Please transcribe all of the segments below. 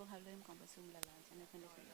พวกเขาเริ่มกองประชุมแล้วล่ะฉันนึกเพิ่นได้ขึ้น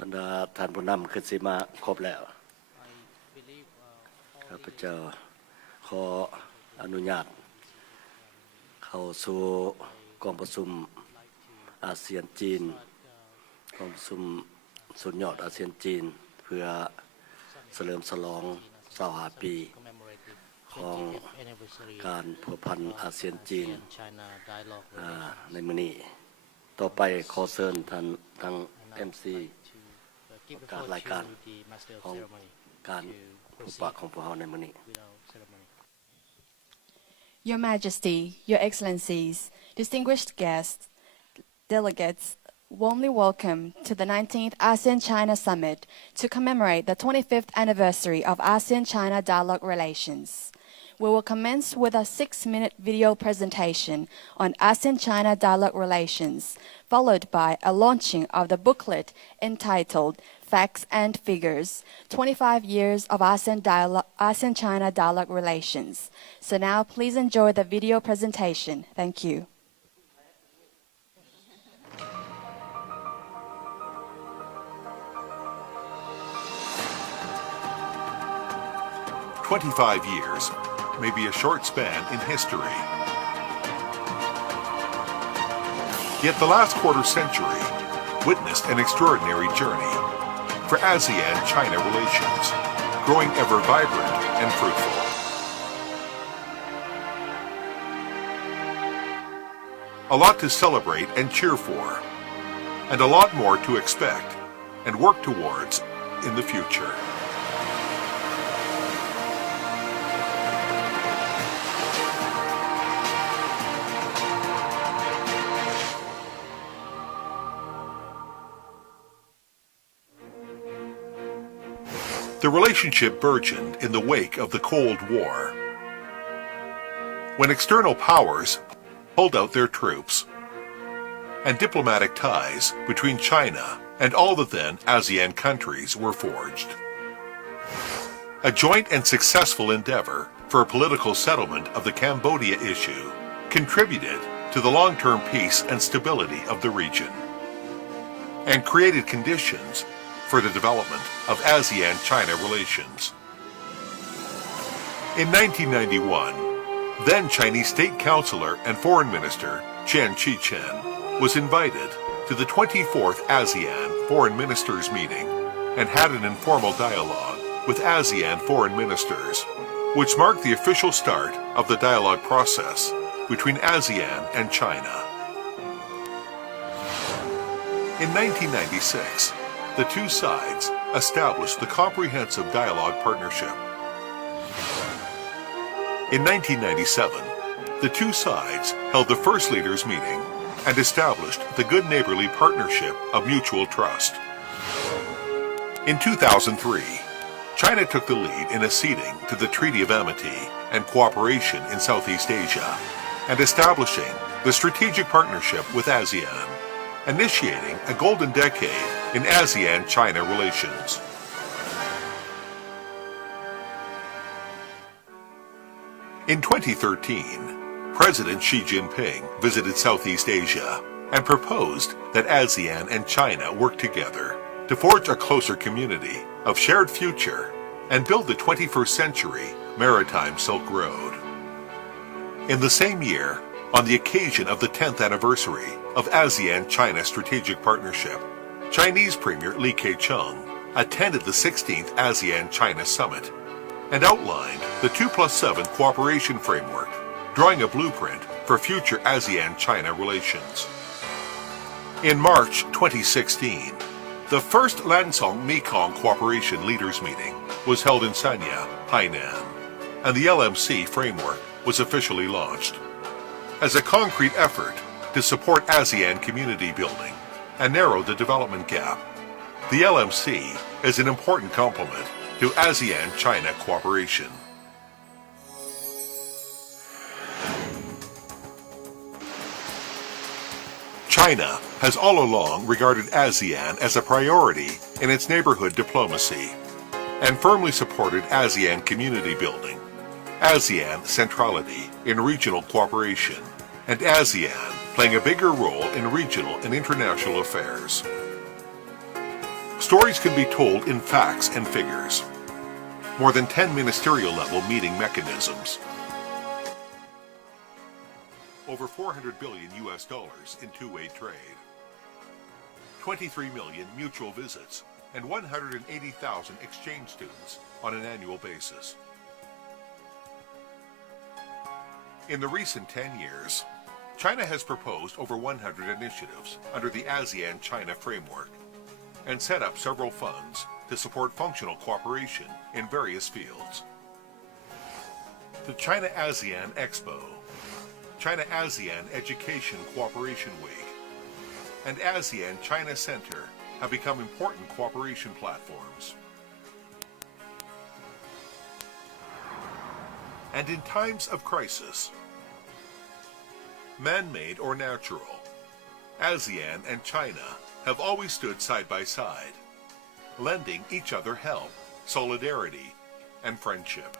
บรรดาท่านผู้นำขึ้นสิมาครบแล้วข้าพเจ้าขออนุญาตเข้าสู่กองประชุมอาเซียนจีนกองประชุมสุดยอดอาเซียนจีนเพื่อเฉลิมฉลอง25 ปีของการพัวพันอาเซียนจีนในมื้อนี้ต่อไปขอเชิญท่านทั้ง MC การรายการของการพบปะของพวกเราในมื้อนี้ Your Majesty, Your Excellencies, distinguished guests, delegates, warmly welcome to the 19th ASEAN-China Summit to commemorate the 25th anniversary of ASEAN-China dialogue relations. We will commence with a 6-minute video presentation on ASEAN-China dialogue relations, followed by a launching of the booklet entitled Facts and Figures, 25 Years of ASEAN-China dialogue relations. So now please enjoy the video presentation. Thank you. 25 years may be a short span in history. Yet the last quarter century witnessed an extraordinary journey for ASEAN-China relations, growing ever vibrant and fruitful. A lot to celebrate and cheer for, and a lot more to expect and work towards in the future. The relationship burgeoned in the wake of the Cold War, when external powers pulled out their troops, and diplomatic ties between China and all the then ASEAN countries were forged. A joint and successful endeavor for a political settlement of the Cambodia issue contributed to the long-term peace and stability of the region, and created conditions for the development of ASEAN-China relations. In 1991, then Chinese State Councilor and Foreign Minister Chen Chi-chen was invited to the 24th ASEAN Foreign Ministers meeting and had an informal dialogue with ASEAN foreign ministers, which marked the official start of the dialogue process between ASEAN and China. In 1996, the two sides established the Comprehensive Dialogue Partnership. In 1997, the two sides held the first leaders' meeting and established the Good Neighborly Partnership of Mutual Trust. In 2003, China took the lead in acceding to the Treaty of Amity and Cooperation in Southeast Asia and establishing the Strategic Partnership with ASEAN, initiating a golden decade in ASEAN-China relations. In 2013, President Xi Jinping visited Southeast Asia and proposed that ASEAN and China work together to forge a closer community of shared future and build the 21st century maritime Silk Road. In the same year, on the occasion of the 10th anniversary of ASEAN-China Strategic Partnership, Chinese Premier Li Keqiang attended the 16th ASEAN-China Summit and outlined the 2+7 cooperation framework, drawing a blueprint for future ASEAN-China relations. In March 2016, the first Lansong-Mekong Cooperation Leaders Meeting was held in Sanya, Hainan, and the LMC framework was officially launched. As a concrete effort to support ASEAN community building and narrow the development gap, the LMC is an important complement to ASEAN-China cooperation. China has all along regarded ASEAN as a priority in its neighborhood diplomacy and firmly supported ASEAN community building, ASEAN centrality in regional cooperation, and ASEAN playing a bigger role in regional and international affairs. Stories can be told in facts and figures. More than 10 ministerial-level meeting mechanisms. Over $400 billion in two-way trade. 23 million mutual visits and 180,000 exchange students on an annual basis. In the recent 10 years, China has proposed over 100 initiatives under the ASEAN-China framework and set up several funds to support functional cooperation in various fields. The China-ASEAN Expo, China-ASEAN Education Cooperation Week, and ASEAN-China Center have become important cooperation platforms. And in times of crisis, man-made or natural, ASEAN and China have always stood side by side, lending each other help, solidarity, and friendship.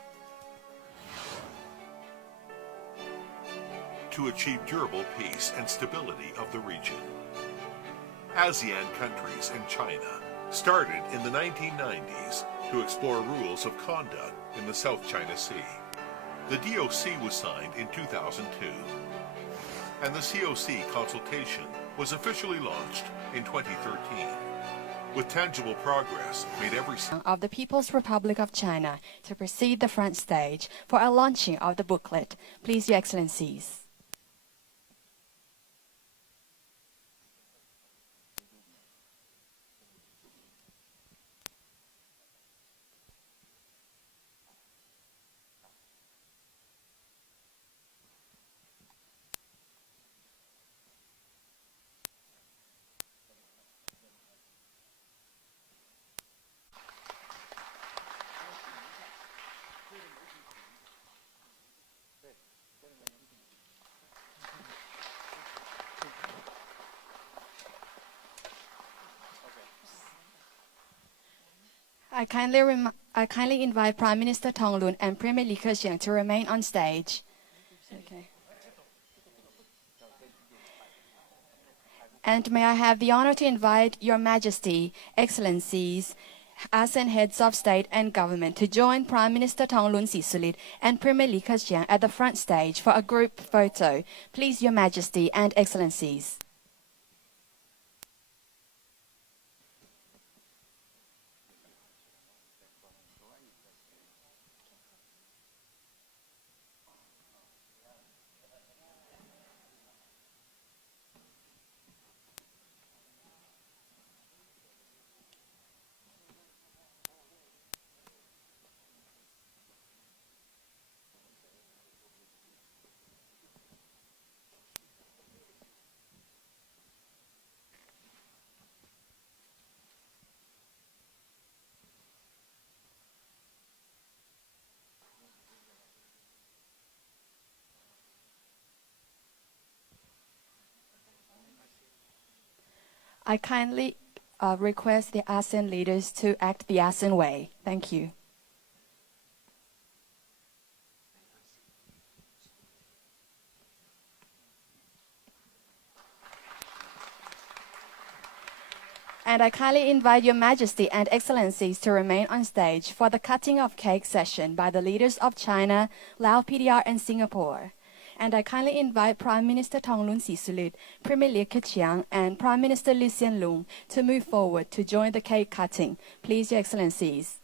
To achieve durable peace and stability of the region. ASEAN countries and China started in the 1990s to explore rules of conduct in the South China Sea. The DOC was signed in 2002, and the COC consultation was officially launched in 2013, with tangible progress made every of the People's Republic of China to precede the front stage for a launching of the booklet. Please, Your Excellencies. I kindly invite Prime Minister Thongloun and Premier Li Keqiang to remain on stage. Okay. And may I have the honor to invite Your Majesty, Excellencies, ASEAN heads of state and government to join Prime Minister Thongloun Sisulit and Premier Li Keqiang at the front stage for a group photo. Please, Your Majesty and Excellencies. I kindly request the ASEAN leaders to act the ASEAN way. Thank you. And I kindly invite Your Majesty and Excellencies to remain on stage for the cutting of cake session by the leaders of China, Laos, PDR, and Singapore. And I kindly invite Prime Minister Thongloun Sisulit, Premier Li Keqiang, and Prime Minister Lee Hsien Loong to move forward to join the cake cutting. Please, Your Excellencies.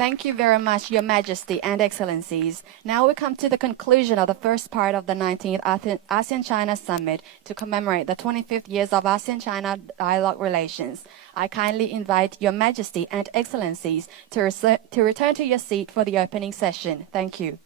Thank you very much, Your Majesty and Excellencies. Now we come to the conclusion of the first part of the 19th ASEAN-China Summit to commemorate the 25th years of ASEAN-China dialogue relations. I kindly invite Your Majesty and Excellencies to return to your seat for the opening session. Thank you.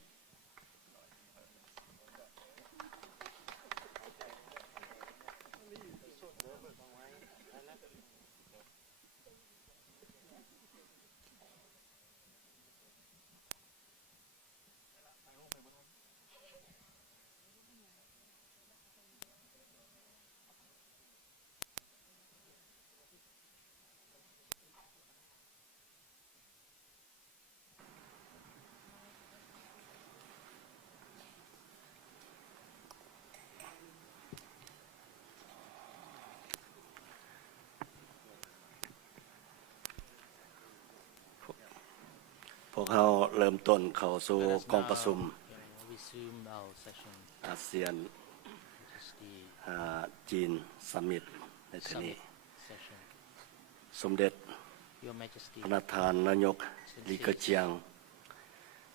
พวกเราเริ่มต้นเข้าสู่กองประชุม resume our session อาเซียน the จีนซัมมิตในที่นี้ summit session สมเด็จ Your Majesty ประธานนายกลีเกอเจียง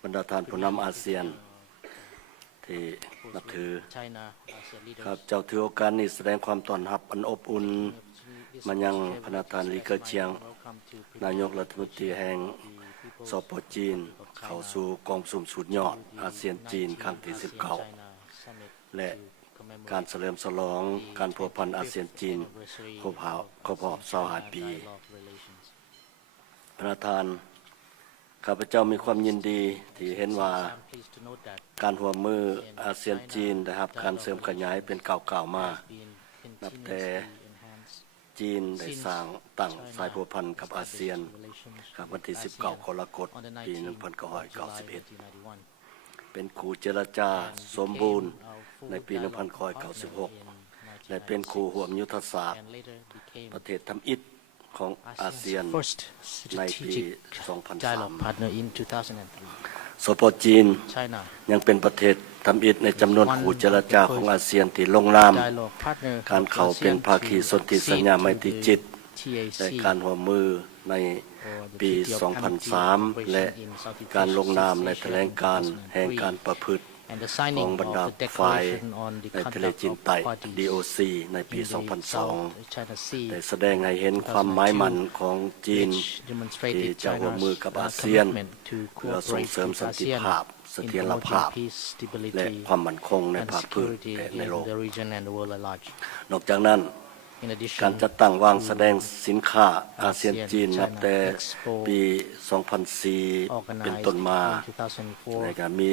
บรรดาท่านผู้นำอาเซียนที่นับถือ China ASEAN leaders ครับเจ้าถือโอกาสนี้แสดงความต้อนรับอันอบอุ่นมายังประธานลีเกอเจียง welcome to นายกรัฐมนตรีแห่งสปป.จีนเข้าสู่กองประชุมสุดยอดอาเซียนจีนครั้งที่ China summit 19 และการเฉลิมฉลองการพัวพันอาเซียนจีนครบรอบ25 ปี dialogue relations ประธานข้าพเจ้ามีความยินดีที่เห็นว่า I'm pleased to note that การร่วมมืออาเซียนจีนได้รับการเสริมขยายเป็นก้าวๆมา been นับแต่ continuously enhanced จีนได้สร้างตั้งสายพัวพันกับอาเซียน relations ครับวันที่ with 19 ก ASEAN รกฎาคม on the ปี 19th of July 1991 1991เป็นคู่เจรจาสมบูรณ์ในปี 1996 และเป็นคู่ร่วมยุทธศาสตร์ and later became ประเทศทำอิฐของอาเซียน ASEAN's first ในปี strategic dialogue 2003 partner in 2003 สปป.จีน China ยังเป็นประเทศทำอิฐในจำนวนคู่เจรจาของอาเซียนที่ลงนาม dialogue partner การเข้าเป็นภาคีสนธิสัญญาไมตรีจิต และ TAC การร่วมมือในปี 2003 และการลงนามในแถลงการณ์แห่งการประพฤติ and the ของ signing บรร of ดา the ฝ่าย declaration on the ในทะเล conduct จีน of ใต้ parties DOC ในปี in the South China ได้ Sea แสดงให้เห็นความหมายมั่นของจีน which ที่ demonstrated จะร่วมมือ China's กับอาเซียน commitment to เพื่อส่ง cooperate เสริม with สันติ ASEAN ภาพเส in ถียรภาพ promoting peace, และ stability, ความมั่นคงใน and ภาคพื้น security และใน in โลก the region and the world at large. นอกจากนั้น In การ addition จัดตั้งวางแสดงสินค้าอาเซียน ASEAN จีนนับ China แต่ Expo ปี 2004 เป็น organized ต้นมา in 2004 และก็มี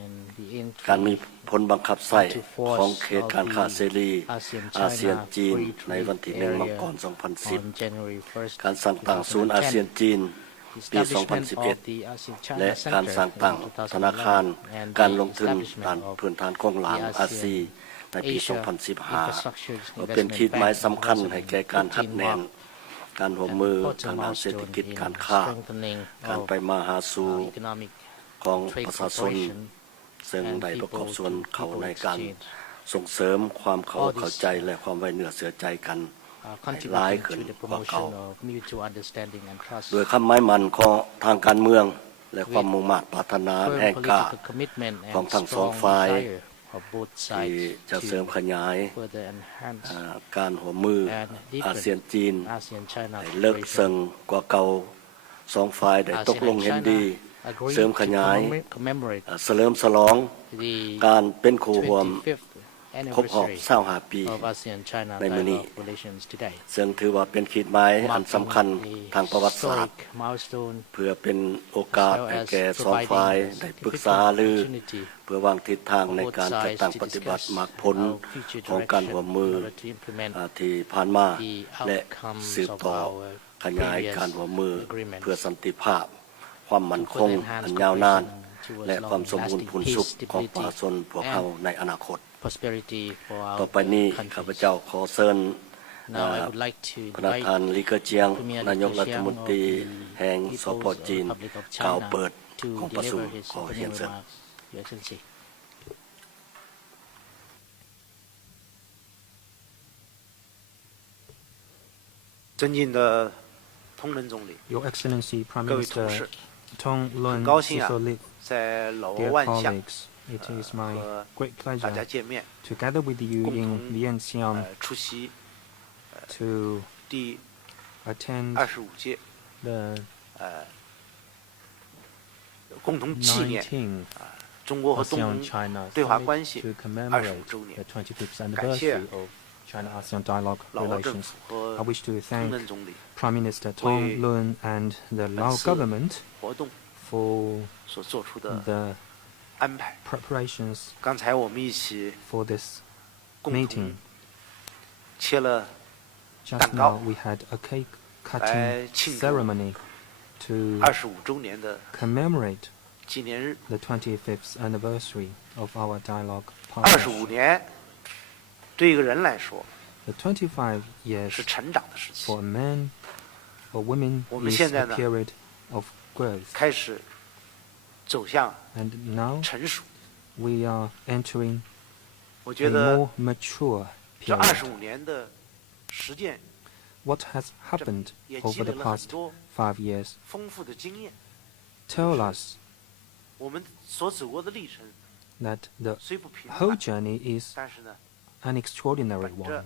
and the การมี entry ผลบังคับใช้ into force ของเขตการค้า of the เสรี ASEAN อาเซียน China จีน Free ใน Trade วันที่ 1 มกราคม Area on 2010 January 1st, การสร้างตั้งศูนย์อาเซียน 2010. จีน ปี Establishment of 2011 the ASEAN และ China การ Center สร้างตั้ง in ธนาคาร 2011 and การล the งทุนด้าน establishment of พื้นฐานของหลางอาเซียในปี Asia 2015 Infrastructure เป็น Investment ขีดหมาย Bank สำคัญให้แก่การหัดแนน 2015 การร่วมมือ important ทางด้านเศรษฐ milestone กิจ in การค้า strengthening การ of ไปมาหาสู่ economic ของ trade ประชาชน cooperation ซึ่ง and ได้ประกอบ people ส่วน to เข้า people ในการ exchange ส่งเสริมความเข้า All this เข้าใจและความไว้เนื้อเชื่อใจกัน contributing หลายขึ้น to the กว่าเก่า promotion of mutual understanding and trust โดยคำหมายมั่นของทางการเมืองและความมุ่งมั่นปรารถนา firm แห่งกล้า political commitment ของ and ทั้งสอง strong ฝ่าย desire of both ที่ sides จะเสริม to ขยาย further enhance การร่วมมือ and อาเซียน deepen จีน ASEAN China ให้เลิกซึ่ง cooperation. กว่าเก่าสองฝ่ายได้ตกลง ASEAN เห็น and ดี China agreed เสริมขยาย to commemorate เฉลิมฉลอง the การเป็นคู่ร่วม 25th ครบรอบ anniversary 25 ปี of ASEAN China ในมื้อนี้ dialogue relations today. ซึ่งถือว่าเป็นขีดหมายอันสำคัญ Marking ทางประวัติศาสตร์ historic milestone เพื่อเป็นโอกาส as well ให้ as แก่สองฝ่าย providing ได้ป a รึกษา significant หรือ opportunity เพื่อวางทิศทางในการจัดตั้งปฏิบัติมรรคผล our future ของการ direction ร่วมมือ in order to implement ที่ผ่านมา the และ outcomes สืบ of ต่อ our ขยาย previous การร่วมมือ agreements เพื่อสันติภาพ ความมั่นคง to further enhance อันยาวนาน cooperation และ towards ความสมบูรณ์ long-lasting พูนสุข peace, ของประชาชน stability, พวกเขาในอนาคต prosperity for ต่อ our ไปนี้ข้าพ countries. เจ้าขอเชิญ Now I would like to ประ invite ธานลีเกอเจียง Premier นายก Li รัฐ Keqiang มนตรี of the แห่งสป People's จีน Republic of กล่าว China เปิด to องค์ประชุม deliver his ขอเรียน opening เชิญ remarks. Your Excellency. 尊敬的通伦总理， Your Excellency Prime 各位同 Minister 事， Tong Lun 很高兴啊 Sisolik, 在老挝 dear 万象 colleagues, it is my 和 great 大家 pleasure 见面， together with you 共 in 同 Vientiane 出席 to 第 attend 25届 the 共同纪念 19th 中国和东 ASEAN 盟 China 对华关 Summit 系 to 25 commemorate 周年 the。25th 感谢 anniversary of China-ASEAN dialogue 老挝政 relations. 府 I 和 wish to 通 thank 伦总理 Prime Minister Tong 为 Lun and the Lao 次 government 活动 for 所做出的 the 安排。 preparations 刚才我们一起 for this 共 meeting. 同切了 Just 蛋糕 now we had a cake 来 cutting 庆祝 ceremony to 25周年的 commemorate 纪念日。 the 25th anniversary of our dialogue 25 partnership. 年对一个人来说 The 25 years 是成长的时期 for，a man or women 我们 is 现在 a 呢 period of growth. 开始走向 And now 成熟。 we are entering 我 a 觉得 more mature 这 period. 25年的实践 What has happened 也积 over 累 the 了很 past 多 5 years 丰富的经验。 tell us 我们所走过的历程 that the 虽不平 whole 凡， journey is 但是呢， an extraordinary 本着 one.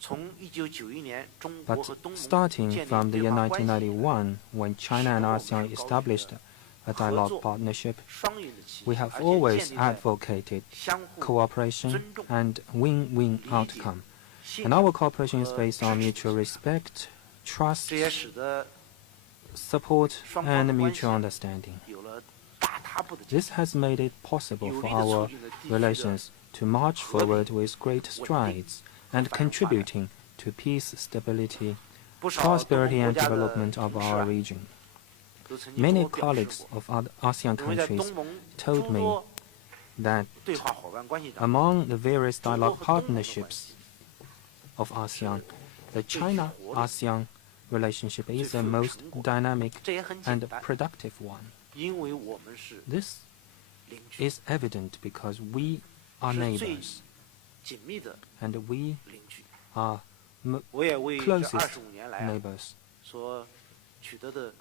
从1991年中 But 国和东盟 starting 建立 from the 对 year 话关系以来， 1991, when China and ASEAN established a dialogue 合作 partnership, 双赢的企 we 业， have 而且 always 建立在 advocated 相互 cooperation 尊重、 and win-win 理解 outcome. 信 And 任 our cooperation is 和 based 支 on 持 mutual respect, trust, 这也使得 support, 双方的 and 关系 mutual understanding. 有了大踏步的进 This has made it possible 有 for 力地促 our 进了地区的 relations to march 和平、 forward with great strides and 繁荣发展。 contributing to peace, stability, 不少东盟 prosperity 国 and 家的 development of 同事 our 啊 region. 都曾经 Many 多表示 colleagues 过， of other ASEAN 认为在 countries 东盟 told 诸 me 多 that 对话伙伴关系上， among the various 中国 dialogue 和东盟的关 partnerships 系 of ASEAN, the China-ASEAN relationship is the most dynamic 这也很简 and 单， productive one. 因为我们是 This 邻居， is evident because we are 是最 neighbors 紧密的 and we 邻居。 are 我也为这 closest 25年来啊 neighbors. 所取得的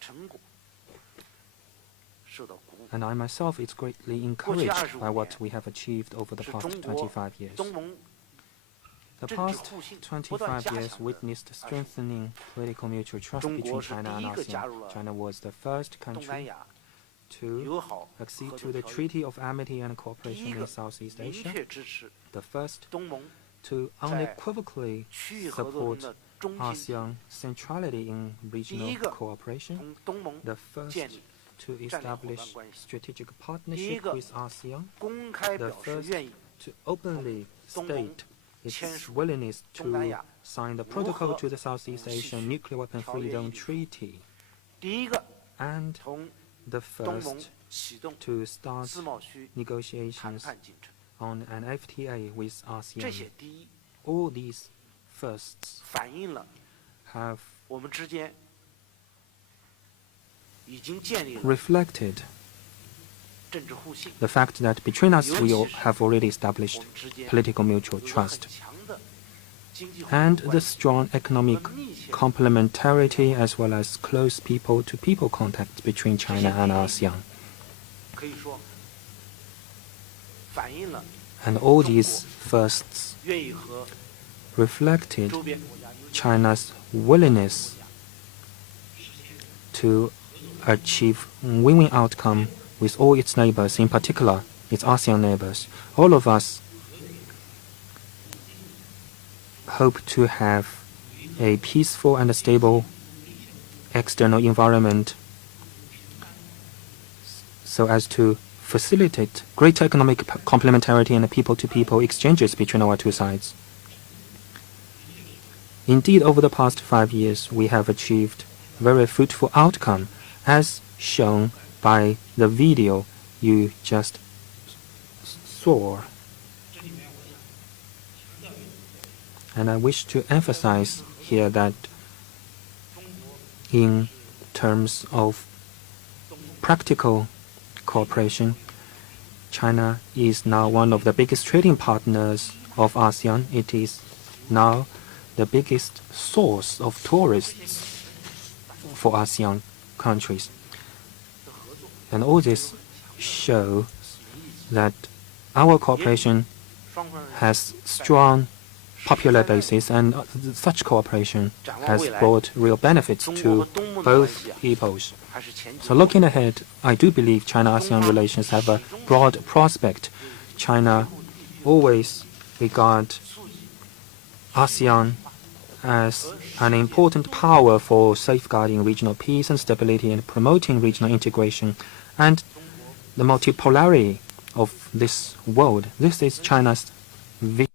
成果 And I myself is greatly encouraged by what we have achieved over the past 25 years. The past 25 years witnessed strengthening political mutual trust between China and ASEAN. China was the first country to accede to the Treaty of Amity and Cooperation in Southeast Asia, the first to unequivocally support ASEAN centrality in regional cooperation, the first to establish strategic partnership with ASEAN, the first to openly state its willingness to sign the protocol to the Southeast Asian Nuclear Weapon Free Zone Treaty, and the first to start negotiations on an FTA with ASEAN. All these firsts have reflected the fact that between us we all have already established political mutual trust, and the strong economic complementarity as well as close people-to-people contacts between China and ASEAN. And all these firsts reflected China's willingness to achieve win-win outcome with all its neighbors, in particular its ASEAN neighbors. All of us hope to have a peaceful and stable external environment so as to facilitate greater economic complementarity and people-to-people exchanges between our two sides. Indeed, over the past 5 years, we have achieved very fruitful outcome, as shown by the video you just saw. And I wish to emphasize here that in terms of practical cooperation, China is now one of the biggest trading partners of ASEAN. It is now the biggest source of tourists for ASEAN countries. And all this shows that our cooperation has strong popular basis, and such cooperation has brought real benefits to both peoples. So looking ahead, I do believe China-ASEAN relations have a broad prospect. China always regards ASEAN as an important power for safeguarding regional peace and stability and promoting regional integration and the multipolarity of this world. This is China's vision.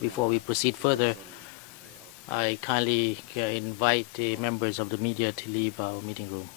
Before we proceed further, I kindly invite the members of the media to leave our meeting room.